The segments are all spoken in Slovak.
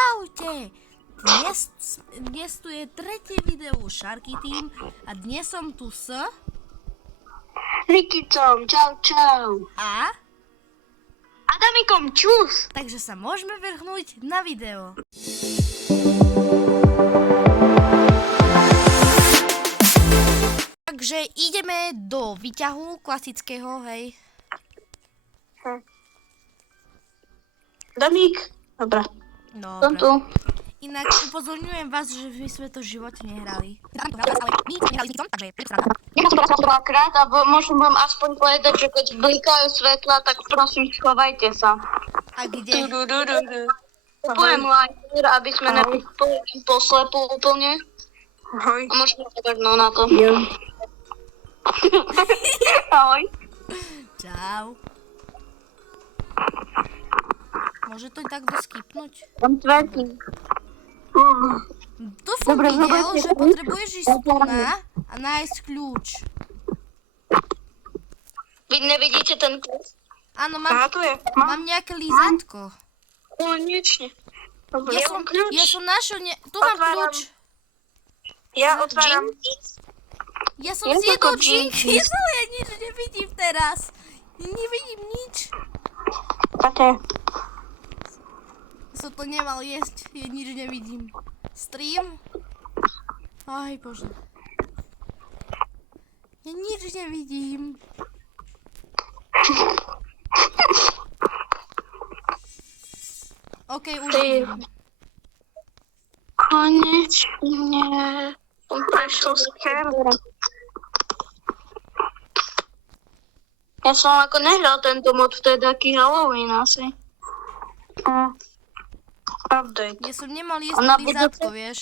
Čaute! Dnes tu je tretie video Sharky Team a dnes som tu s... Nikicom, čau. A? Adamikom, čus. Takže sa môžeme vrhnúť na video. Takže ideme do výťahu klasického, hej. Damík. Dobre. Som Dobre. tu. Inak upozorňujem vás, že my sme to v živote nehrali. Ale my sme nehrali s Nikicom, takže príď sa na to. Nechám to raz dvakrát a môžem vám aspoň povedať, že keď blikajú svetla, tak prosím, schovajte sa. A kde? Poviem lighter, aby sme nepovedali poslepu úplne. Ahoj. A môžeme sa no na to. Ahoj. Čau. Môže to takto skipnúť? Tam tvrtý. Tu som Dobre, videl, zoberte. že potrebuješ ísť tu na a nájsť kľúč. Vy nevidíte ten kľúč? Áno, Tu je. mám nejaké lízatko. Konečne. Dobre, Ja som našiel, tu mám Otváram. kľúč. Ja otváram. Ja som Je to zjedol ako Jinkies, ale ja nič nevidím teraz. Nevidím nič. Také. Som to nemal jesť, ja nič nevidím. Stream? Aj bože. Ja nič nevidím. OK, už vidím. Konečne. Som prešiel z Kerra. Ja som ako nehral tento mod vtedy, aký Halloween asi. Update. Ja som nemal A jesť na lízatko, budúce? vieš.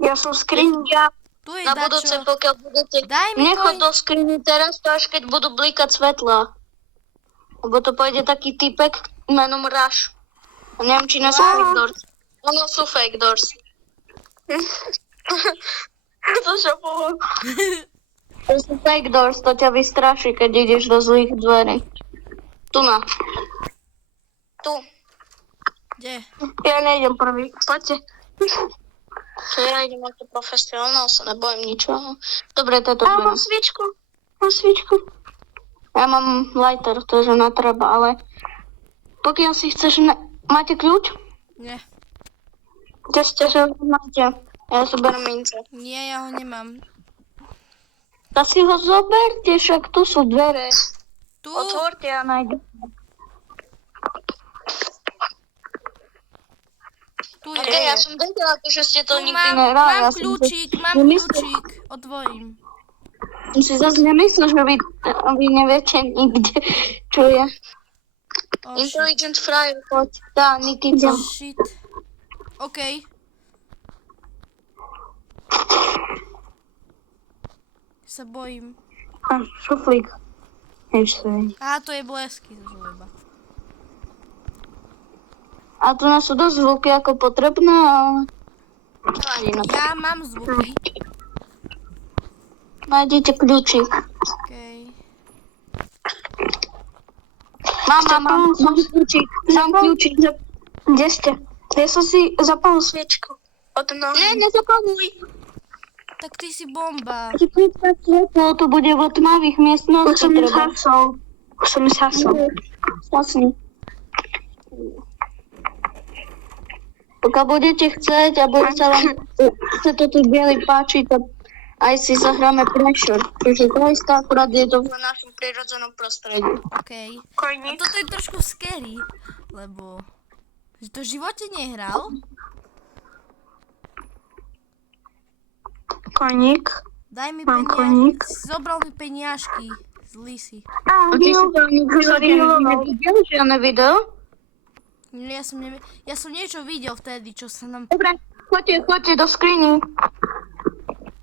Ja som skriňa. Tu je Na budúce, dačo. pokiaľ budete... Daj mi Nechod coin. do skriny teraz, to až keď budú blikať svetla. Lebo to pôjde taký typek menom Rush. A neviem, či nie sú fake doors. Ono sú fake doors. To čo bolo? To sú fake doors, to ťa vystraší, keď ideš do zlých dverí. Tu na. Tu. Kde? Ja nejdem prvý. Poďte. Ja idem ako profesionál, sa nebojím ničoho. Dobre, toto ja mám sviečku. Ja mám lighter, to je netreba, ale pokiaľ si chceš... Máte kľúč? Nie. Kde ste, že ho máte? Ja zoberiem mince. Nie, ja ho nemám. Tak si ho zoberte, však tu sú dvere. Tu? Otvorte a nájdem. Tu je. Ja som vedela, že ste to Tu nikdy mám nehrali. kľúčik, mám Nemyslel- kľúčik. Otvorím. Som si zase nemyslel, že vy neviete nikde, čo je. Oh shit. Intelligent Fryer, poď. Dá, Nikita. Shit. OK. Sa bojím. Šuflík. Ešte. Aha, to je blesky zo želeba. A tu nás sú dosť zvuky ako potrebné, ale... Ja mám zvuky. Nájdete kľúčik. OK. Mám kľúčik. Mám kľúčik. Kde ste? Ja som si zapalil sviečku. Nie, nezapaluj. Tak ty si bomba. To bude vo tmavých miestnoch. Už som zhasol. Zasni. Pokiaľ budete chcieť a bude sa vám chce toto biely páčiť, tak aj si zahráme Pressure. Čiže to isté, akurát je to v našom prírodzenom prostredí. OK. A toto je trošku scary, lebo... Že to v živote nehral. Koník. Daj mi Mám peniažky. koník. Zobral mi peniažky z Lisy. A ty si to nevidel, žiadne video? Ja som niečo videl vtedy, čo sa nám... Dobre, choďte do skriny.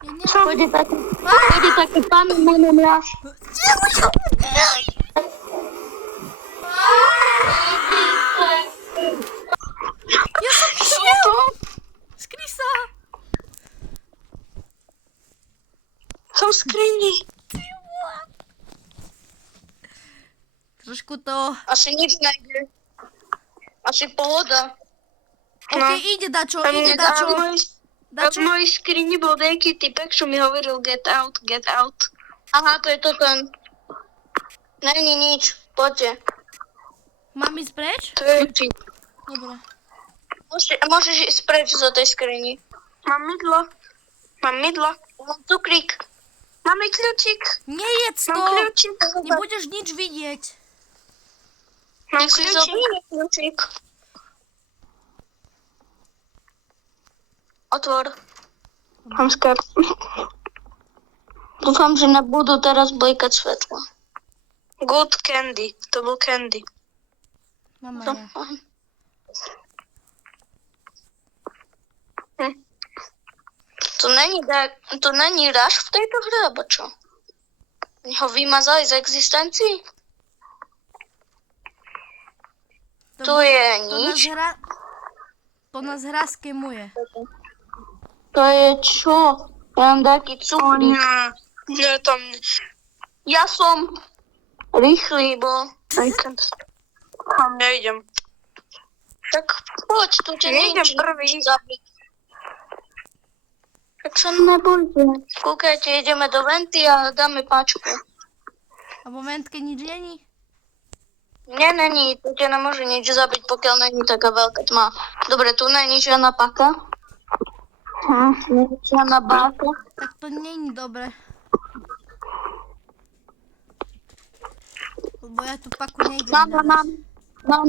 Ja neviem. Pôjde taký pán menom Rush. Ja som išiel! Skry sa! Som v skrini. Trošku to... Asi nič nejde. Asi pohoda. OK, ide Dačo, ide A Dačo. v mojej skrini bol nejaký typek, čo mi hovoril get out, get out. Aha, to je to ten. Není nič, poďte. Mám ísť preč? To je či. Dobre. Môžeš ísť preč zo tej skrini. Mám mydlo. Mám mydlo. Mám cukrík. Máme kľúčik. Nejedz to! Mám kľúčik. Nebudeš nič vidieť. Mám Si kľúčik. zoberie kľúčik. Otvor. Mám skarb. Dúfam, že nebudú teraz blikať svetlo. Good candy. To bol candy. Mama, To, ja. to není Rush v tejto hre, alebo čo? Ho vymazali z existencii? Tu je nič. To nás hra skemuje. To je čo? Ja mám taký cukrík. Nie, tam... Ja som rýchly, bo... Tam nejdem. Tak poď, tu ťa Nejdem nič prvý. zabiť. Tak sa nebojte. Kúkajte, ideme do venty a dáme páčku. A vo ventke nič není? Nie, není, tu ťa nemôže nič zabiť, pokiaľ není taká veľká tma. Dobre, tu není žiadna paka. Není žiadna báka. Tak to není dobre. Lebo ja tu paku nejdem hľadať. Mám.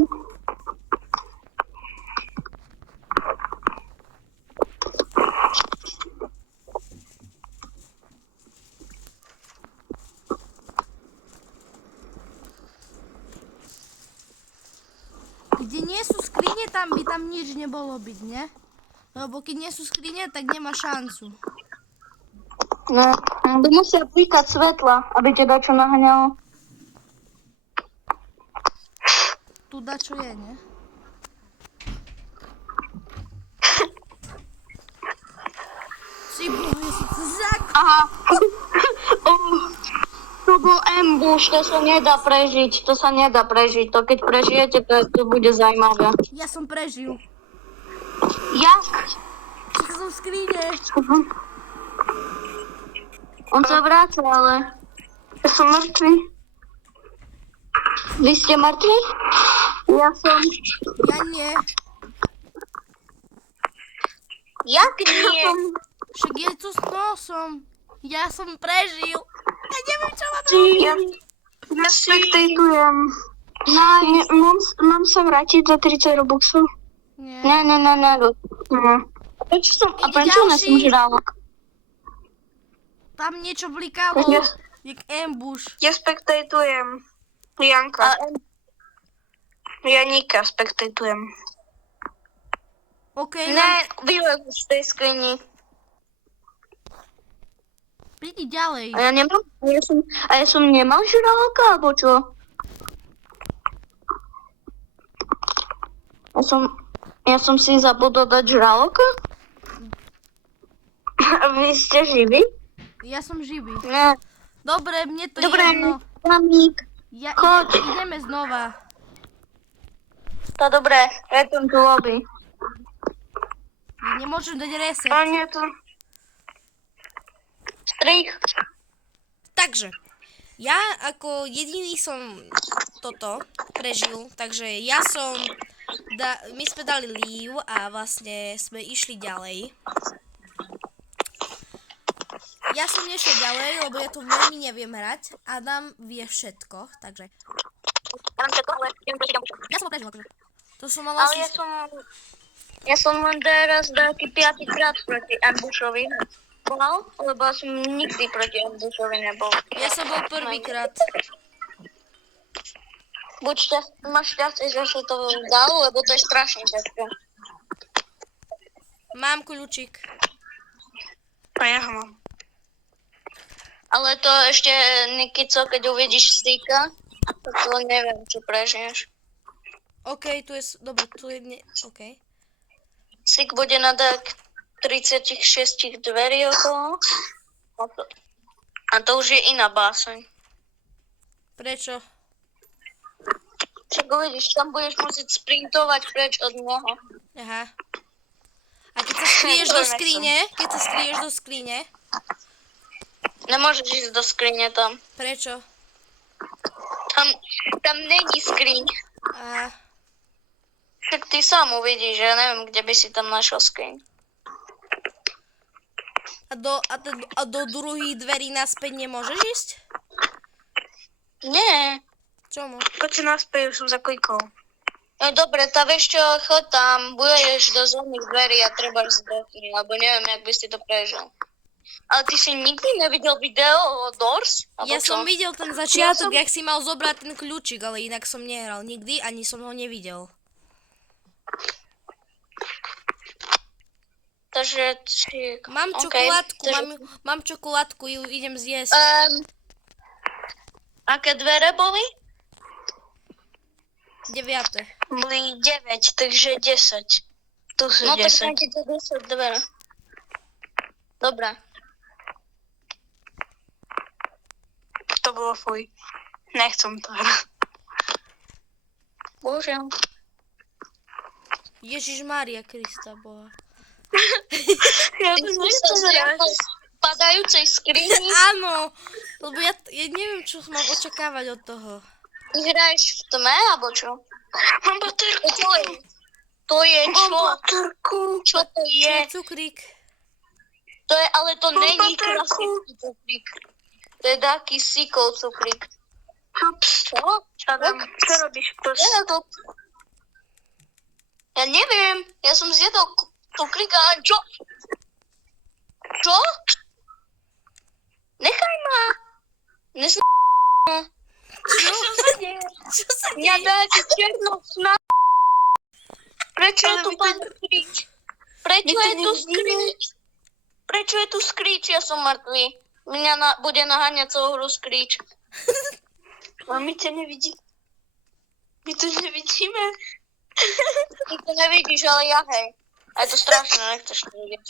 Kde nie sú skrine, tam by tam nič nebolo byť, ne? Lebo keď nie sú skrine, tak nemá šancu. No, tu musia píkať svetla, aby ťa dačo naháňalo. Tu dačo je, ne? Si bohe, ja som sa Aha. Tu bol ambush, to sa nedá prežiť. To sa nedá prežiť. To keď prežijete, to bude zaujímavé. Ja som prežil. Jak? Čo som v skrine? On sa vráca, ale... Ja som mŕtvy. Vy ste mŕtvi? Ja som... Ja nie. Jak nie? Však je tu s nosom. Ja som prežil. Ja neviem, čo mám Ja respektujem. Mám sa vrátiť za 30 robuxov? Nie. Ne. No. A prečo nesom žralok? Tam niečo blikalo. Ja- Jak ambush. Ja spektajtujem. Janka. Janika spektajtujem. OK, Ne, vylez z tej skrini. prídi ďalej. A ja nemám, ja som nemal žraloka, alebo čo? Ja som si zabudol dať žraloka? Vy ste živí? Ja som živý. Ne. Dobre, mne to Dobre, jedno. mamík. Choď. Ideme znova. To dobré, return to lobby. Ja nemôžem dať reset. A nie to... Strich. Takže, ja ako jediný som toto prežil, takže ja som, my sme dali leave a vlastne sme išli ďalej. Ja som nešiel ďalej, lebo ja to veľmi neviem hrať. Adam vie všetko, takže... Ja som ho prežil, akože. To som mal Ale asi... ja som len teraz taký 5. krát proti ambushovi bol, lebo ja som nikdy proti ambushovi nebol. Ja som bol prvýkrát. Máš šťastie, že sa to dalo, lebo to je strašne ťažké. Mám kľúčik. A ja ho mám. Ale to ešte, Nikico, keď uvidíš Stika, tak to neviem, či prežiješ. OK, tu je... Dobre, tu je... OK. Sik bude na tak 36 dverí okolo. A to už je iná báseň. Prečo? Však uvidíš, tam budeš musieť sprintovať preč od neho. Aha. skryješ do Nechcem. skrine, keď sa skryješ do skrine. Nemôžeš ísť do skrine tam. Prečo? Tam není skriň. A Však ty sám uvidíš, že ja neviem, kde by si tam našiel skriň. a do druhých dverí naspäť nemôžeš ísť? Nie. Čomu? Poď si naspäť, už som zaklikol. No dobre, tá vieš čo, chod tam, budeš do zadných dverí a treba ísť do skriň, alebo neviem, jak by si to prežil. Ale ty si nikdy nevidel video o Doors? Ja som videl ten začiatok, jak si mal zobrať ten kľúčik, ale inak som nehral nikdy, ani som ho nevidel. Takže si... Mám OK, čokoládku, takže- mám čokoládku, ju idem zjesť. Aké dvere boli? 9. Boli 9, takže 10. Tu sú No tak 10. tam ti to 10 dvere. Dobre. To bolo fuj. Nechcem to. Božiaľ. Ježiš Mária Krista Boha. Ja Ty si sa zjavil v padajúcej skrini. Áno, lebo ja neviem, čo mám očakávať od toho. Ty hraješ v tme, alebo čo? Mám baterku. To je čo? Mám baterku. Čo to Čo je? je cukrík? To je, ale to Mám není baterku. klasický cukrík. To je taký síkol cukrík. Ups. Čo? Adam, čo robíš? Ja to... Ja neviem, ja som zjedol cukrík a čo? Čo? Nechaj ma. Čo sa Mňa deje? dáte černo sna. Prečo je Ale tu my to- pán Skrič? Prečo my to je tu nevidíme. Skrič? Prečo je tu Skrič? Ja som mŕtvý. Mňa bude naháňať celú hru Skrič. A my ťa nevidíme. My to nevidíme. Ty to nevidíš, ale ja hej. A je to strašné, nechceš to vidieť.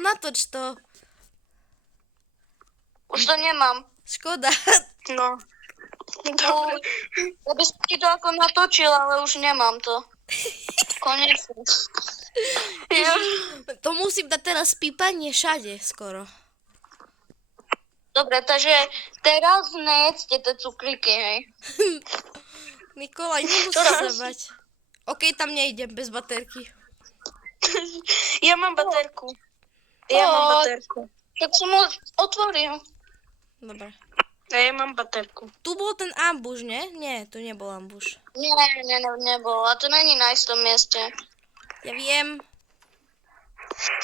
Natoč to. Už to nemám. Škoda. No. Dobre. Ja by som ti to ako natočil, ale už nemám to. Konečne. Ja. To musím dať teraz pípanie všade skoro. Dobre, takže teraz nejedzte tie cukríky, hej. Nikolaj, nemusíš sa bať. OK, tam nejdem bez baterky. Ja mám baterku. Ja mám baterku. Tak som ho otvoril. Dobre. A ja mám baterku. Tu bol ten ambuš, nie? Nie, tu nebol ambuš. Nie, nebolo. A to není na istom mieste. Ja viem.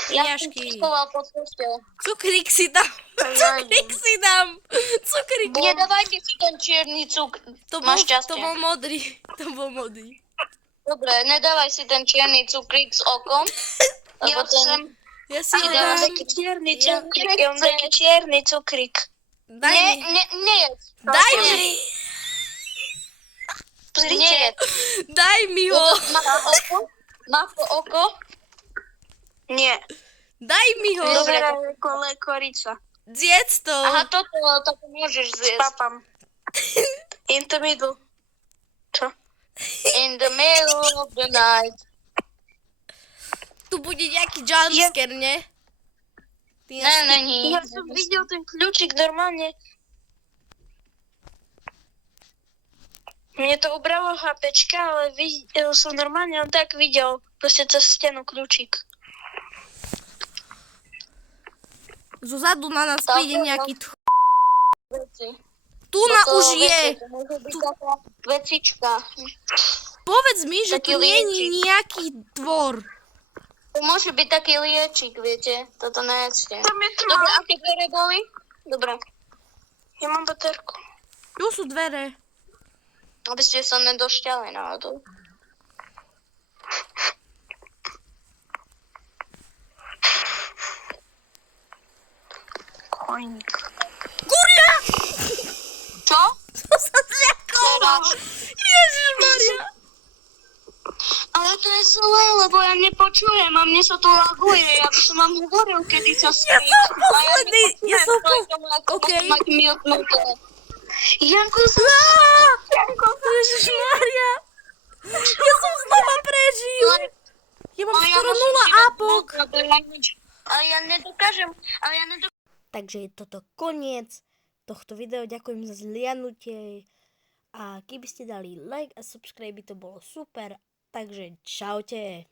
Ja som Peniažky. schoval pod postel. Cukrík si dám. Cukrík si dám. Cukrík. Nedávajte si ten čierny cuk. Máš šťastie. To bol modrý. To bol modrý. Dobre, nedávaj si ten čierny cukrík s okom. Lebo ten... Ja si ho Ti dám. dám Taký čierny Ja- cukrík. Ja mám taký čierny cukrík. Daj mi. Nejedz. Daj mi. Nejedz. Daj mi ho. Má to oko? Má to oko? Nie. Daj mi ho. Dobre. Vyzerá ako lekorica. Zjedz to. Aha, toto môžeš zjesť. Papam. In the middle. Čo? In the middle of the night. Tu bude nejaký jumpscare, nie? Ty Ne, není. Ja som videl ten kľúčik normálne. Mne to ubralo HPčka, ale videl som normálne, on tak videl. Proste cez stenu kľúčik. Zozadu na nás Tam príde je nejaký Veci. Tu na Toto už je. veci, to môže byť taká vecička. Povedz mi, že Taký tu není liečik. nejaký tvor. To môže byť taký liečik, viete. Toto nejedzte. Tam je tma. Dobre, aké dvere boli? Dobre. Ja mám baterku. Tu sú dvere. Aby ste sa nedošťali náhodou. Koník. Kurňa! Čo? To sa zľakol. Teraz. Ježišmaria. Ale to je zlé, lebo ja nepočujem a mne sa to laguje. Ja by som vám hovoril, kedy sa spí. Ja som OK. Mať mutnuté. Janko, Ježišmaria. Ja som znova prežil. Čapok! Ale ja nedokážem, Takže je toto koniec tohto videa. Ďakujem za zliadnutie. A keby ste dali like a subscribe, by to bolo super. Takže čaute.